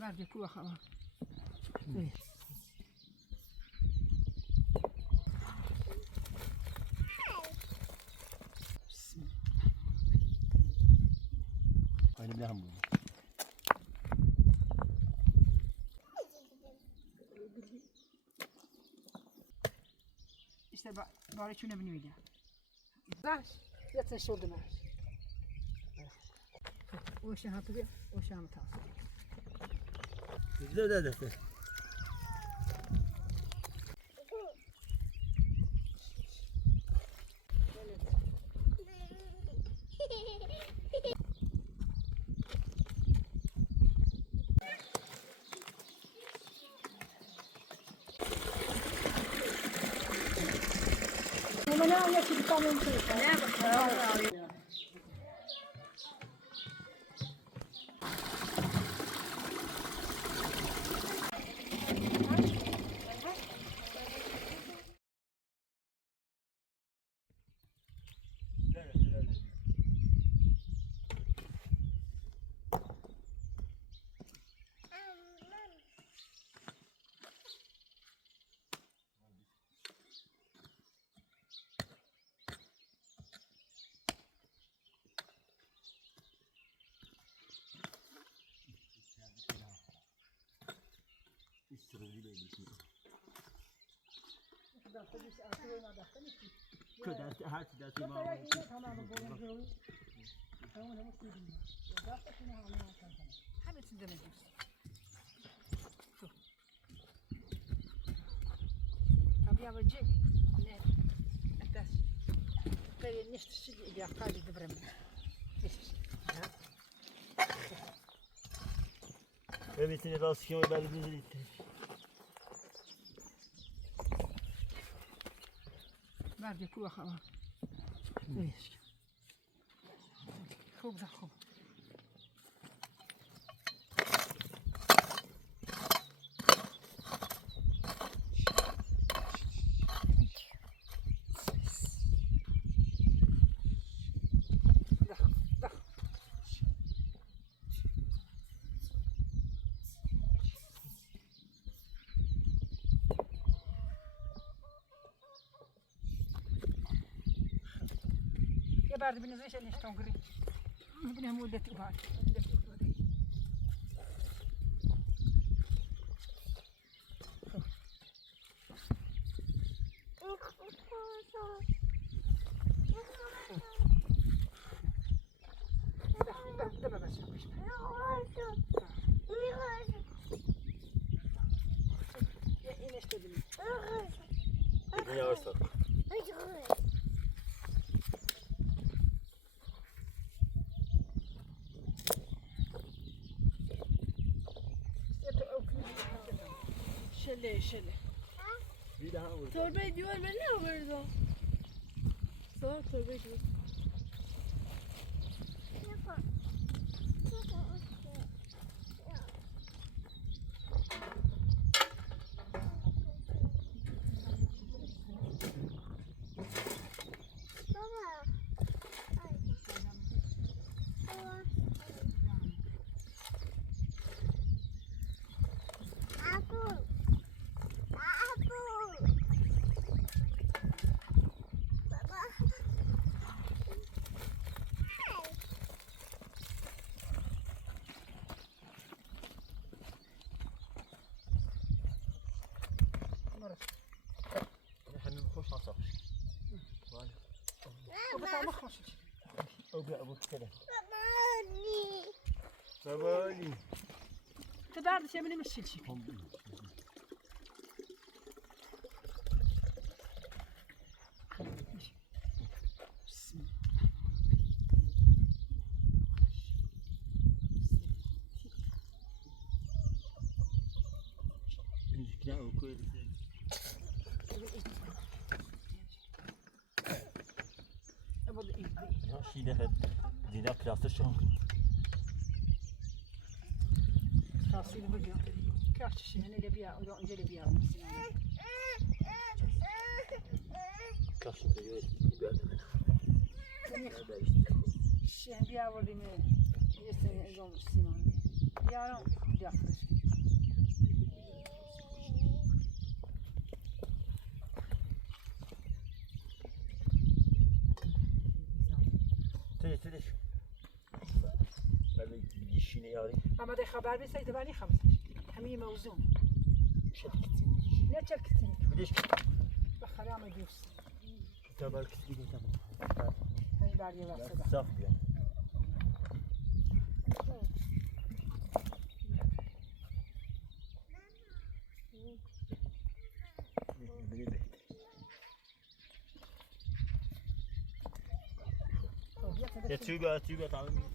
برده کو خواهم aynı bir ham bu. İşte bari şunu bilmiyorum. Baş, yatsa şurada baş. O şey hatırlıyor, o şey mi tavsiye? Güzel de. Ne anne ki tamam şey. Ne bak. Köderse her şeyden sonra Hepsini demeyeceğiz. Tabii yapacak. Ne? Ders. Böyle niştesi yapar dedi buraya. Evetini rast kim belli. برده کو خواهم خوب ده خوب بعد بالنسبة لي ليش تنقري؟ بنها مولدتي بعد. ده بس. يا إيش تبني؟ Ne varsa. شله Bir daha vur. Torba diyor ben ne yapıyoruz o? Sonra torba diyor. نحن نخش على صفر. أبو كده. باباني. تدار شيء من المشي شيء. Şimdi hep dina klası şu an. Klası bu diyor. Kaç şimdi ne bir ya, o önce bir ya. Kaç şimdi gördüm. هم بیا وردیم یه سری انجام سیمان بیارم بیا فرش تدش ولی یشینه یاری اما ده خبر بیسته تو ولی خمسش همین موضوع نه چرا کتیم بدش بخره همه دوست کتاب کسی دیگه تمام همین بردی وقت صاف بیا یه توگه تمام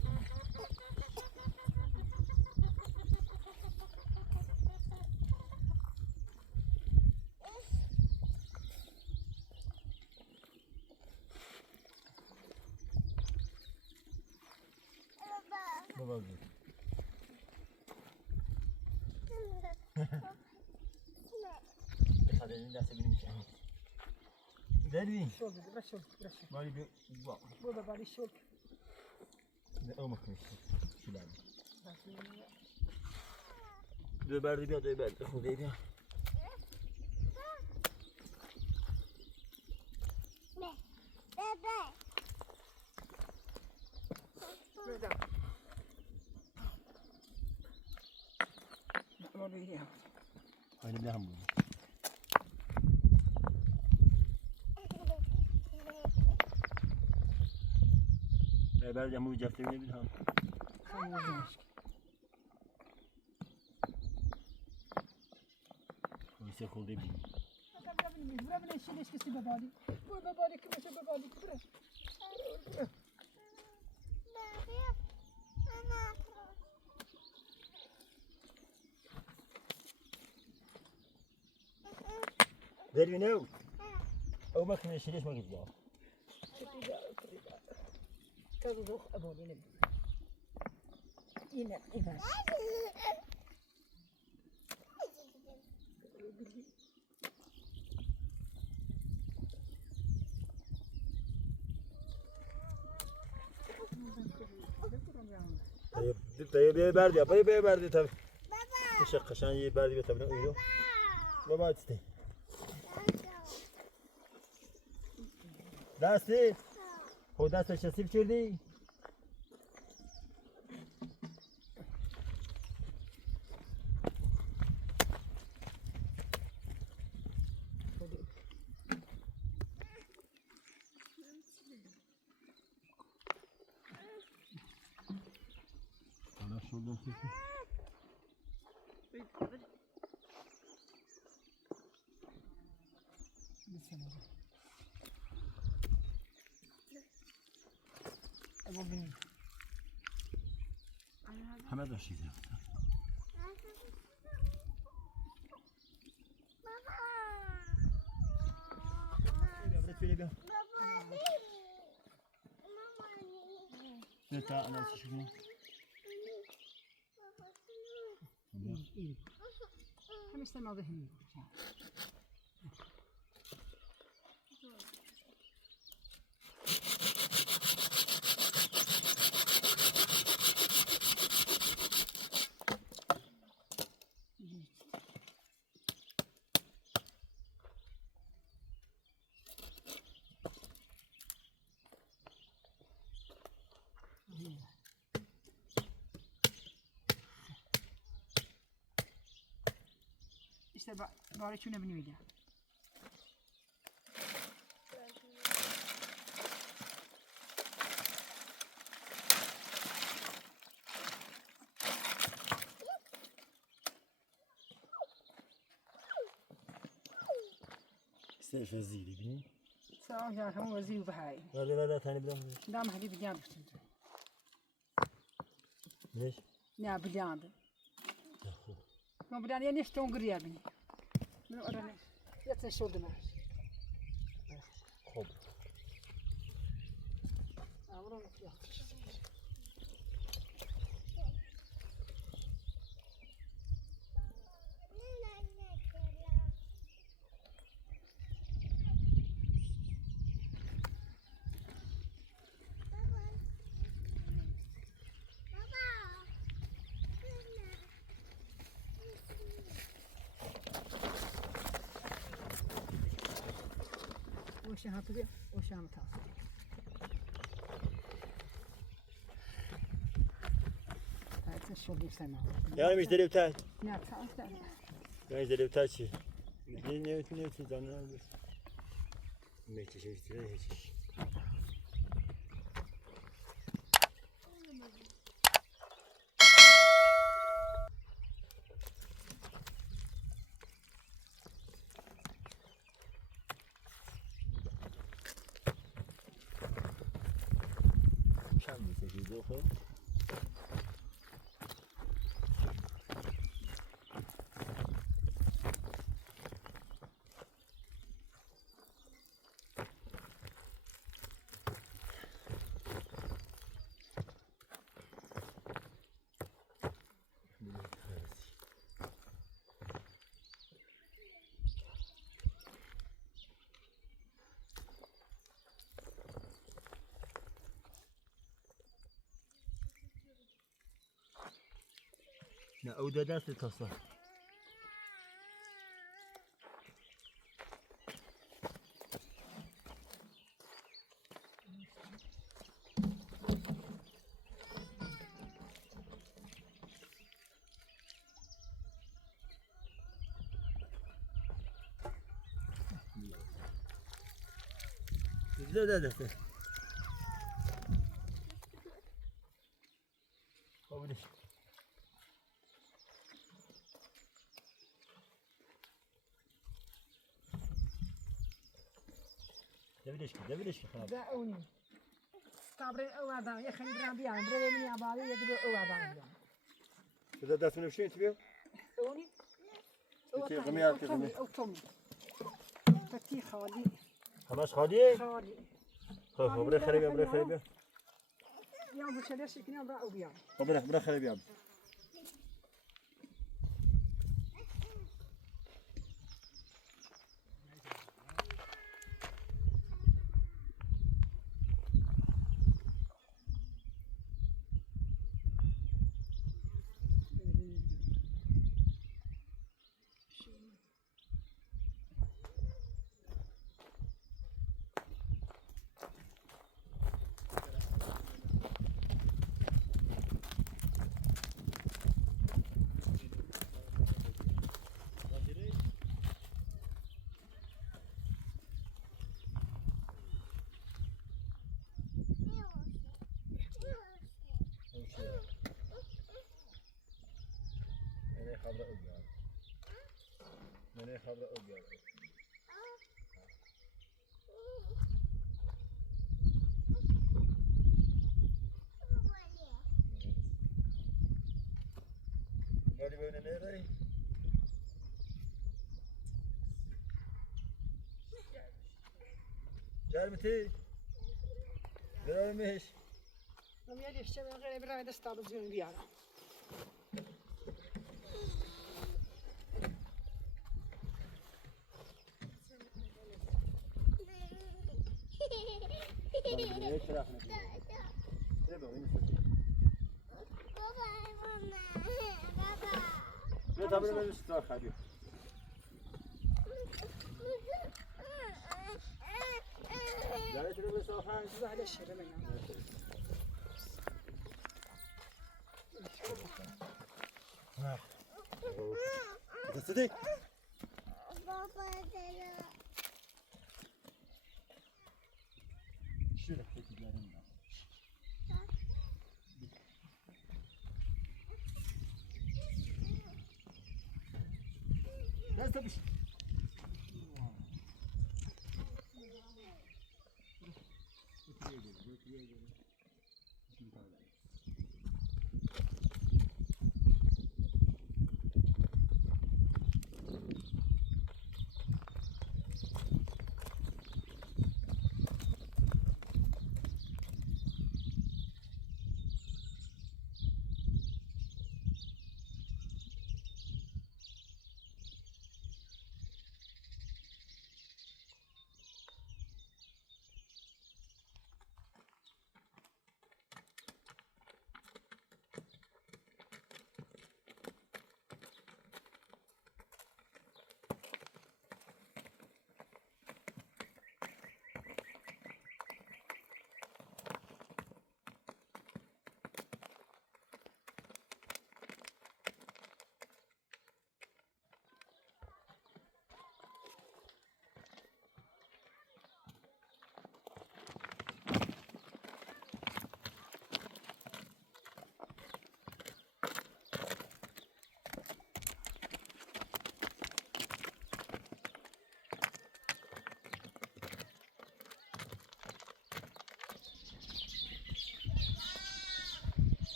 بابا بود بخاطر این دسته بینیم که داریم شول برشول مالی بیا برو باری شول نه او مکنیش شلال دو بردی بیا دو برد خوده بیا بدم ما بیریم aynı bir hamur. Ben de hamur yaptığımı bir ham. Oysa kol değil. برا بنا شیلش کسی ببالی برو ببالی که بشه ببالی برو Ver beni o. O makine şileş mi gidiyor? كذا روح أبوني نبي ينام إيمان طيب يا برد يا طيب يا برد طب تشق عشان يجي برد بتبنا ايوه بابا تستي دستی خود دستش سیب کردی şuradan çekin. Hemen de şey yaptı. Baba. Ne ta anası şimdi? هم استمع ذهني işte bari şunu bilmiyorum. استيش الزيري بني صح يا هم وزير بهاي لا ثاني بدهم دام هدي بديان ليش؟ لا بديان ما بديان يعني شتون قريبني من أرني يتنشل دماغ خب عشان هاتبي وشام تاس هاي تشوفي سما يعني مش دري بتاعي يا تاس يعني دري بتاعي شيء نيو تزانا بس ميت شيء تري هيك شام بيسوي دوخه نعود داس تصل لا دبلش خلاص دعوني كابرين أوادان يا خلي برام بيان بري من يا بالي يقولوا أوادان بيان إذا داس من وشين تبيه؟ دعوني أو تومي فتي خالي خلاص خالي خالي بري خريبه يا أبو شليش كنا برا بيان بري خريبه من خبر أبيض قالي بين نيري جارمتي جرامش لم يلي شيء من غير برا دستاب زين بيان لا تبغى من الستار خبير لا تبغى صافا على الشيء لنا تصدق بابا دلا شو لك تجارين لا تبش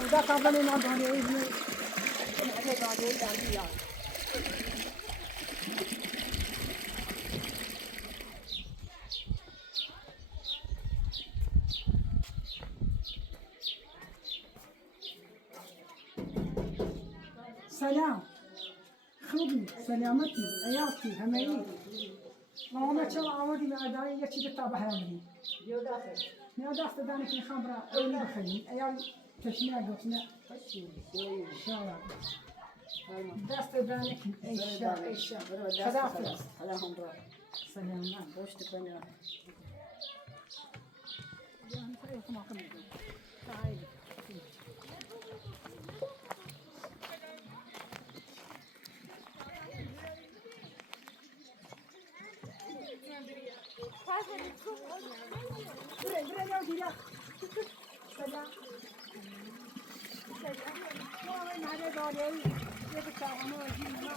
Burada kablanın adını izmi. Ne kadar geldi ya. سلام خوبی سلامتی عیاطی همه ای ماما چرا آمدی به ادای یه چیز تا بهرامدی نه دست دانی که خبر اولی بخریم ایال تشنه گفت نه شالا دست دانی که ایشا خداحافظ سلام Buraya ne oldu ya? Selam. Nerede doğru? Yedik tamam o yüzden.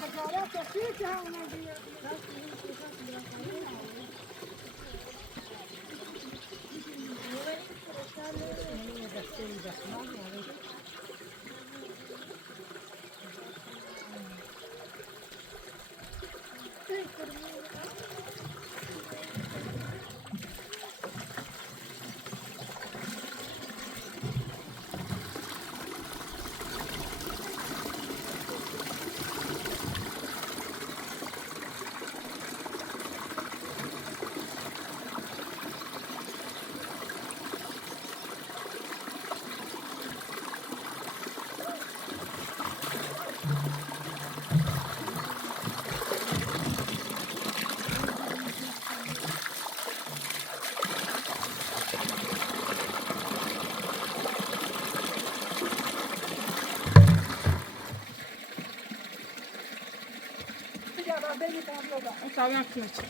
Kazara taşıyor ki ona diye. Estava na frente.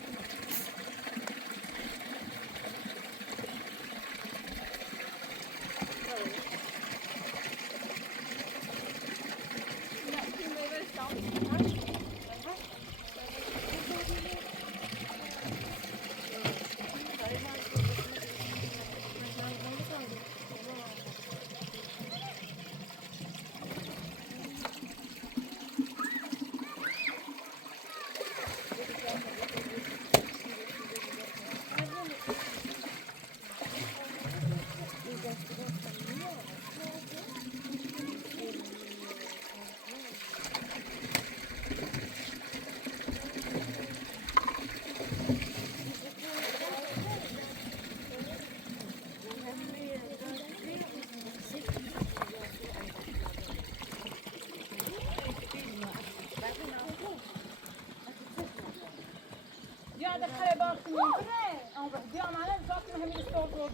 Ya da kare baktım. Ne? Ama diyor ama ne? Zaten hem de sordu.